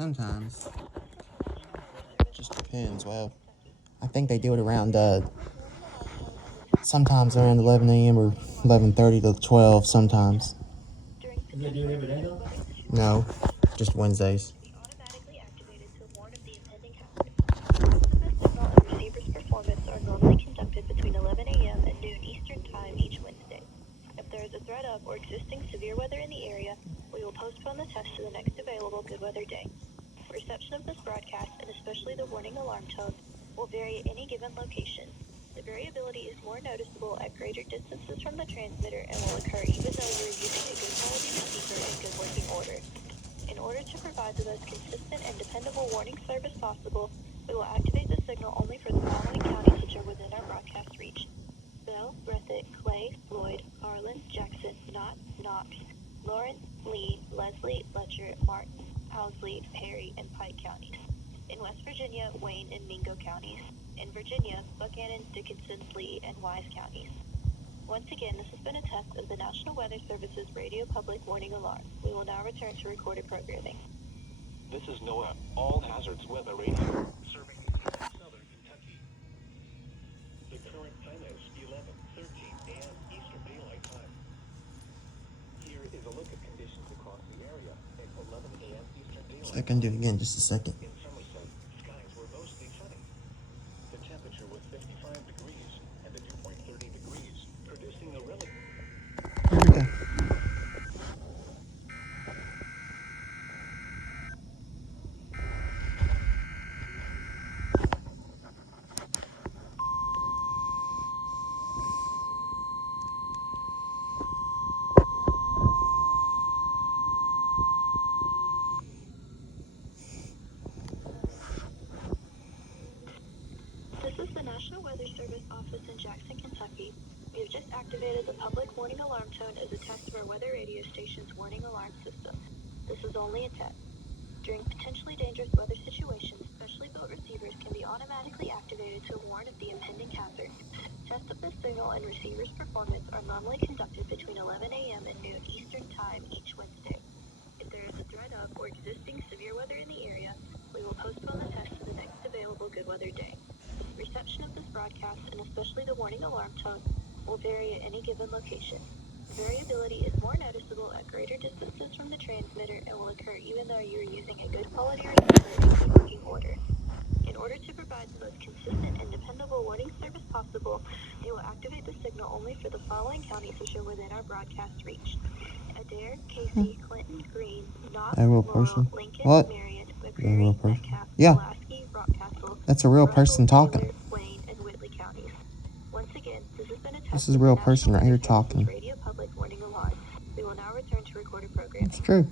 Sometimes. Just depends. Well, I think they do it around, sometimes around 11 a.m. or 11:30 to 12 sometimes. Do they do it every day, though? No, just Wednesdays. Receivers' performance are normally conducted between 11 a.m. and noon Eastern Time each Wednesday. If there is a threat of or existing severe weather in the area, we will postpone the test to the next available good weather day. Reception of this broadcast, and especially the warning alarm tone, will vary at any given location. The variability is more noticeable at greater distances from the transmitter and will occur even though you are using a good quality receiver in good working order. In order to provide the most consistent and dependable warning service possible, we will activate the signal only for the following counties which are within our broadcast reach: Bell, Breathitt, Clay, Floyd, Harlan, Jackson, Knott, Knox, Lawrence, Lee, Leslie, Letcher, Martin, Owsley, Perry, and Pike counties. In West Virginia, Wayne and Mingo counties. In Virginia, Buchanan, Dickinson, Lee, and Wise counties. Once again, this has been a test of the National Weather Service's radio public warning alarm. We will now return to recorded programming. This is Noaa, All Hazards Weather Radio, serving southern Kentucky. The current time is 11:13 a.m. Eastern Daylight Time. Here is a look at conditions across the area at 11 a.m. Eastern Daylight So I can do it again just a second. In Somerset, skies were mostly sunny. The temperature was 55 degrees and the dew point 30 degrees, producing a relative. Here we go. This is the National Weather Service office in Jackson, Kentucky. We have just activated the public warning alarm tone as a test of our weather radio station's warning alarm system. This is only a test. During potentially dangerous weather situations, specially built receivers can be automatically activated to warn of the impending hazard. Tests of this signal and receiver's performance are normally conducted between 11 a.m. and noon Eastern Time each Wednesday. If there is a threat of or existing severe weather in the area, we will postpone the test to the next available good weather day. Reception of this broadcast, and especially the warning alarm tone, will vary at any given location. Variability is more noticeable at greater distances from the transmitter and will occur even though you are using a good quality receiver in good working order. In order to provide the most consistent and dependable warning service possible, we will activate the signal only for the following counties which are within our broadcast reach: Adair, Casey, Clinton, Greene, Knox, A real Laurel, person. Lincoln, What? Marion, A McCreary, real person. Metcalf, Yeah. Pulaski, Rockcastle, That's a real Russell, person talking. Taylor, Wayne, and Whitley counties. Once again, this has been a test This is a of the real National person right Weather here Service's talking. radio public warning alarm. We will now return to recorded programming. It's true.